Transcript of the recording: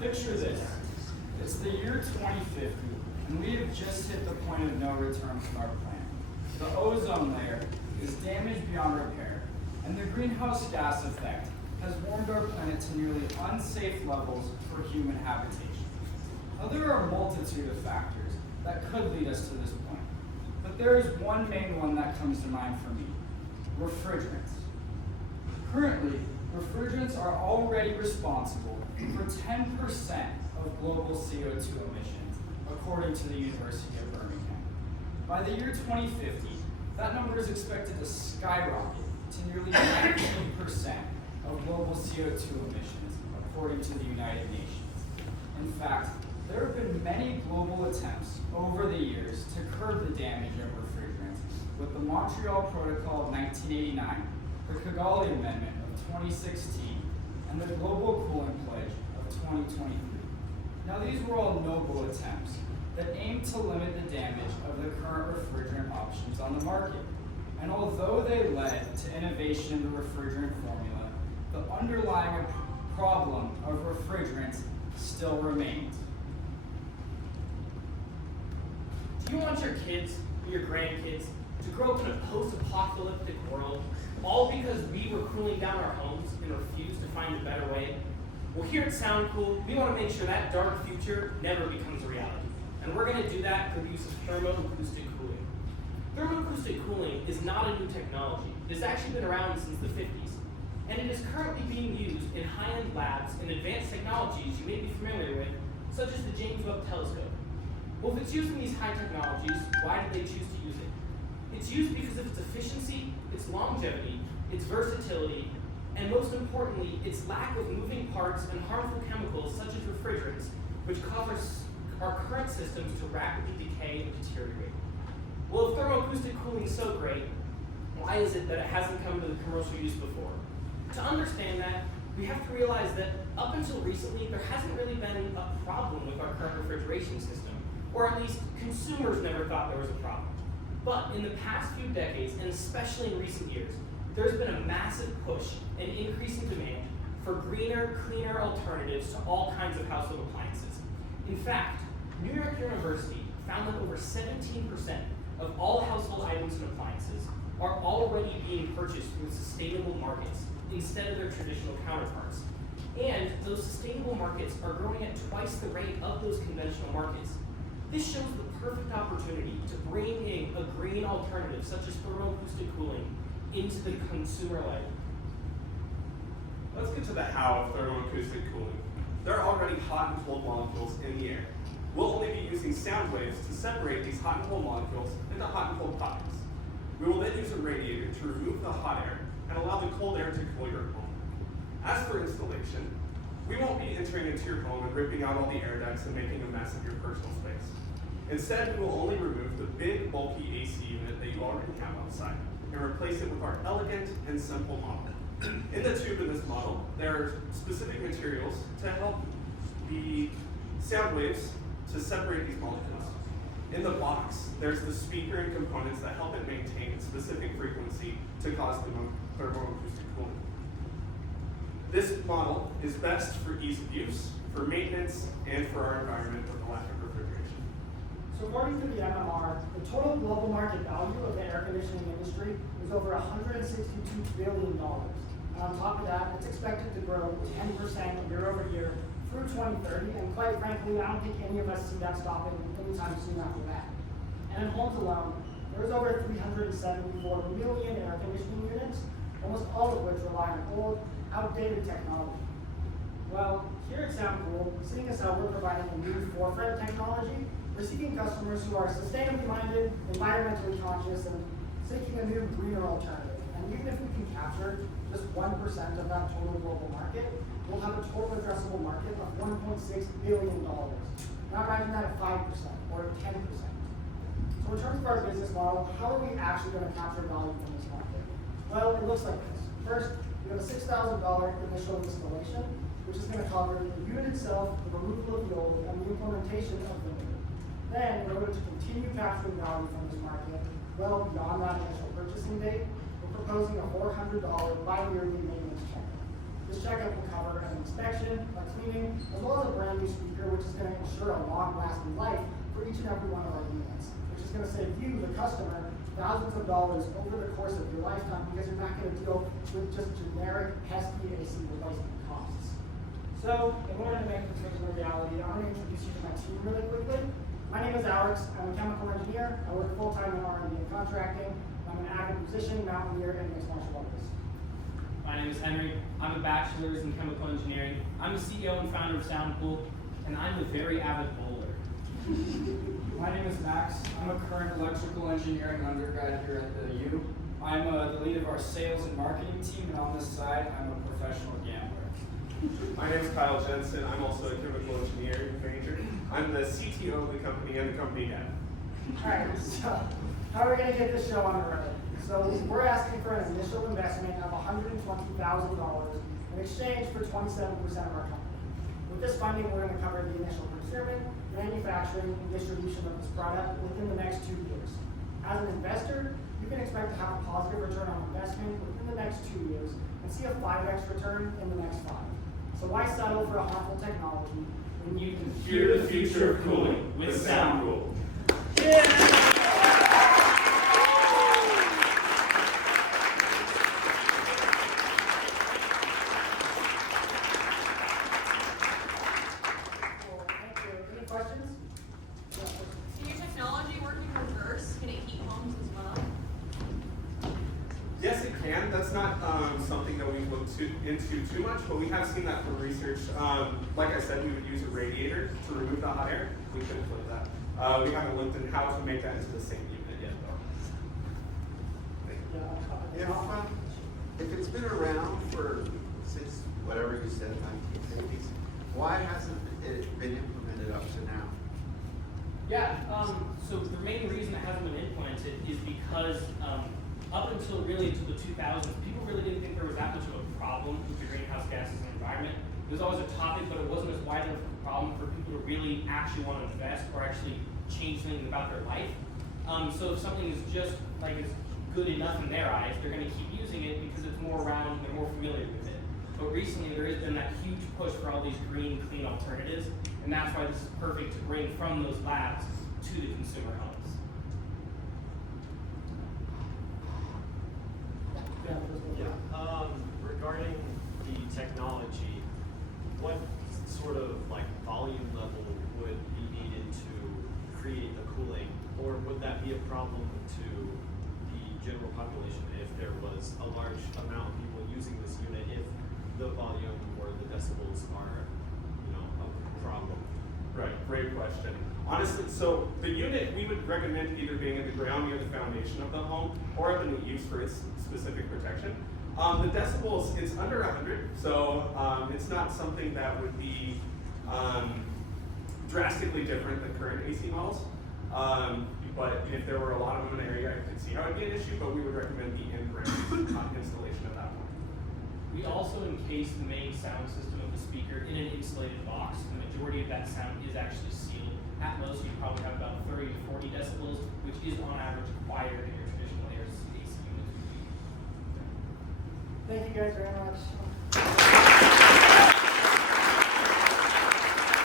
Picture this. It's the year 2050, and we have just hit the point of no return with our planet. The ozone layer is damaged beyond repair, and the greenhouse gas effect has warmed our planet to nearly unsafe levels for human habitation. Now, there are a multitude of factors that could lead us to this point, but there is one main one that comes to mind for me: refrigerants. Currently, refrigerants are already responsible for 10% of global CO2 emissions, according to the University of Birmingham. By the year 2050, that number is expected to skyrocket to nearly 19% of global CO2 emissions, according to the United Nations. In fact, there have been many global attempts over the years to curb the damage of refrigerants, with the Montreal Protocol of 1989, the Kigali Amendment of 2016, and the Global Cooling Pledge of 2023. Now, these were all noble attempts that aimed to limit the damage of the current refrigerant options on the market. And although they led to innovation in the refrigerant formula, the underlying problem of refrigerants still remains. Do you want your kids or your grandkids to grow up in a post-apocalyptic world, all because we were cooling down our homes and refused to find a better way? Well, here at Sound Cool, we want to make sure that dark future never becomes a reality. And we're going to do that through the use of thermoacoustic cooling. Thermoacoustic cooling is not a new technology. It has actually been around since the 50s. And it is currently being used in high-end labs and advanced technologies you may be familiar with, such as the James Webb Telescope. Well, if it's using these high technologies, why did they choose to use it? It's used because of its efficiency, its longevity, its versatility, and most importantly, its lack of moving parts and harmful chemicals such as refrigerants, which cause our current systems to rapidly decay and deteriorate. Well, if thermoacoustic cooling is so great, why is it that it hasn't come to the commercial use before? To understand that, we have to realize that up until recently, there hasn't really been a problem with our current refrigeration system, or at least consumers never thought there was a problem. But in the past few decades, and especially in recent years, there's been a massive push and increase in demand for greener, cleaner alternatives to all kinds of household appliances. In fact, New York University found that over 17% of all household items and appliances are already being purchased through sustainable markets instead of their traditional counterparts. And those sustainable markets are growing at twice the rate of those conventional markets. This shows the perfect opportunity to bring in a green alternative such as thermoacoustic cooling into the consumer life. Let's get to the how of thermoacoustic cooling. There are already hot and cold molecules in the air. We'll only be using sound waves to separate these hot and cold molecules into hot and cold pockets. We will then use a radiator to remove the hot air and allow the cold air to cool your home. As for installation, we won't be entering into your home and ripping out all the air ducts and making a mess of your personal space. Instead, we will only remove the big, bulky AC unit that you already have outside and replace it with our elegant and simple model. In the tube in this model, there are specific materials to help the sound waves to separate these molecules. In the box, there's the speaker and components that help it maintain its specific frequency to cause the thermoacoustic cooling. This model is best for ease of use, for maintenance, and for our environment with a lack of refrigeration. So according to the MMR, the total global market value of the air conditioning industry is over $162 billion. And on top of that, it's expected to grow 10% year over year through 2030, and quite frankly, I don't think any of us see that stopping anytime soon after that. And in homes alone, there's over 374 million air conditioning units, almost all of which rely on old, outdated technology. Well, here at Sound Cool, seeing as how we're providing a new forefront technology, we're seeking customers who are sustainably minded, environmentally conscious, and seeking a new, greener alternative. And even if we can capture just 1% of that total global market, we'll have a total addressable market of $1.6 billion, not arriving at 5% or 10%. So in terms of our business model, how are we actually going to capture value from this market? Well, it looks like this. First, we have a $6,000 initial installation, which is going to cover the unit itself, the removal of the old, and the implementation of the new. Then, in order to continue capturing value from this market, well beyond that initial purchasing date, we're proposing a $400 bi-yearly maintenance checkup. This checkup will cover an inspection inspection, a cleaning, as well as a brand new speaker, which is going to ensure a long-lasting life for each and every one of our units, which is going to save you, the customer, thousands of dollars over the course of your lifetime because you're not going to deal with just generic, pesky AC replacement costs. So, in order to make this vision a reality, I'm going to introduce you to my team really quickly. My name is Alex. I'm a chemical engineer. I work full-time in R&D and contracting. I'm an avid musician, mountaineer, and mixed martial artist. My name is Henry. I'm a bachelor's in chemical engineering. I'm the CEO and founder of Soundpool, and I'm a very avid bowler. My name is Max. I'm a current electrical engineering undergrad here at the U. I'm the lead of our sales and marketing team, and on this side, I'm a professional gambler. My name is Kyle Jensen. I'm also a chemical engineering major. I'm the CTO of the company and the company dad. Alright, so how are we going to get this show on the road? So we're asking for an initial investment of $120,000 in exchange for 27% of our company. With this funding, we're going to cover the initial procurement, manufacturing, and distribution of this product within the next 2 years. As an investor, you can expect to have a positive return on investment within the next 2 years and see a 5x return in the next 5. So why settle for a harmful technology when you can Hear the future of cooling with Soundpool. Cool, thank you. Any questions? Yeah, please. Can your technology work in reverse? Can it heat homes as well? Yes, it can. That's not something that we've looked into too much, but we have seen that from research. Like I said, we would use a radiator to remove the hot air. We could flip that. We haven't looked into how to make that into the same unit yet, though. Thank you. If it's been around since whatever you said, 1950s, why hasn't it been implemented up to now? Yeah, so the main reason it hasn't been implemented is because up until really into the 2000s, people really didn't think there was that much of a problem with the greenhouse gases in the environment. It was always a topic, but it wasn't as wide enough of a problem for people to really actually want to invest or actually change something about their life. So if something is just like it's good enough in their eyes, they're going to keep using it because it's more around, they're more familiar with it. But recently there has been that huge push for all these green, clean alternatives, and that's why this is perfect to bring from those labs to the consumer homes. Yeah, please go. Yeah, regarding the technology, what sort of like volume level would be needed to create the cooling, or would that be a problem to the general population if there was a large amount of people using this unit, if the volume or the decibels are, a problem? Right, great question. Honestly, so the unit we would recommend either being in the ground near the foundation of the home or have been used for its specific protection. The decibels, it's under 100, so it's not something that would be drastically different than current AC models. But if there were a lot of them in an area, I could see how it'd be an issue, but we would recommend the in-ground installation at that point. We also encase the main sound system of the speaker in an insulated box. The majority of that sound is actually sealed. At most, you probably have about 30 to 40 decibels, which is on average quieter than your traditional AC units would be. Thank you guys very much.